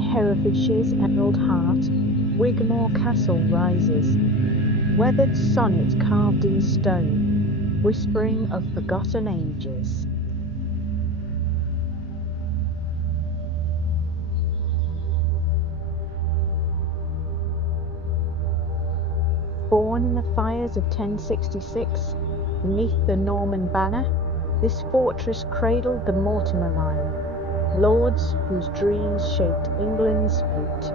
Herefordshire's emerald heart, Wigmore Castle rises, weathered sonnet carved in stone, whispering of forgotten ages. Born in the fires of 1066, beneath the Norman banner, this fortress cradled the Mortimer line, lords whose dreams shaped England's fate.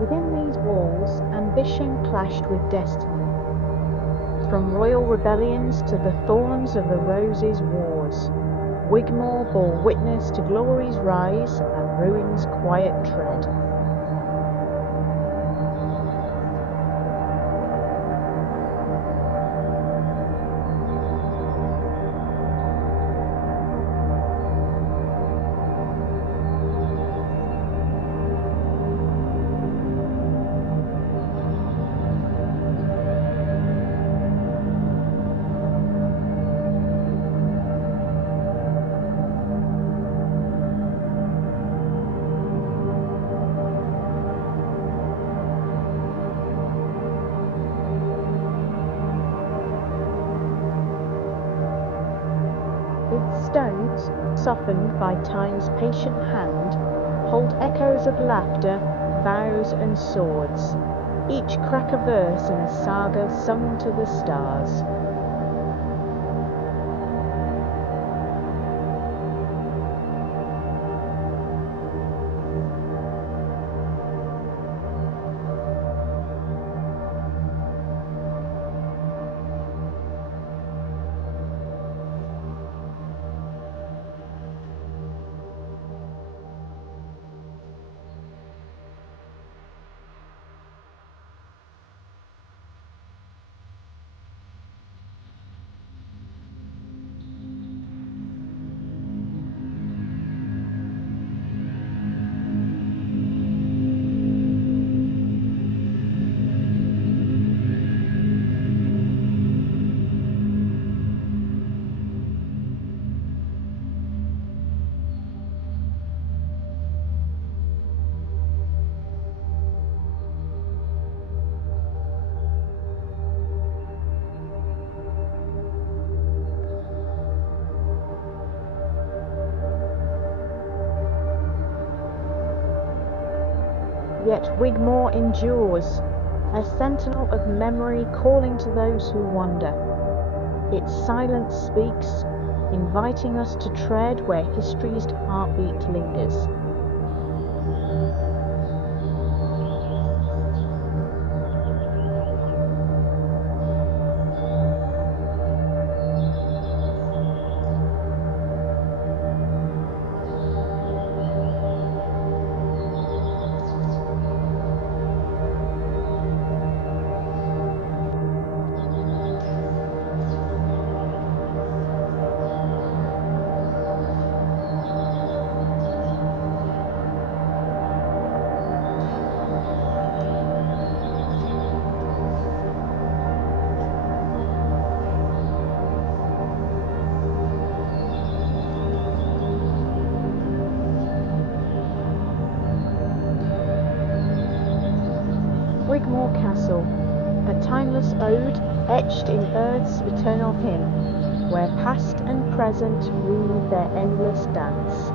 Within these walls, ambition clashed with destiny. From royal rebellions to the Thorns of the Roses wars, Wigmore bore witness to glory's rise and ruin's quiet tread. Its stones, softened by time's patient hand, hold echoes of laughter, vows and swords, each crack a verse in a saga sung to the stars. Yet Wigmore endures, a sentinel of memory calling to those who wander. Its silence speaks, inviting us to tread where history's heartbeat lingers. Wigmore Castle, a timeless ode etched in earth's eternal hymn, where past and present weave their endless dance.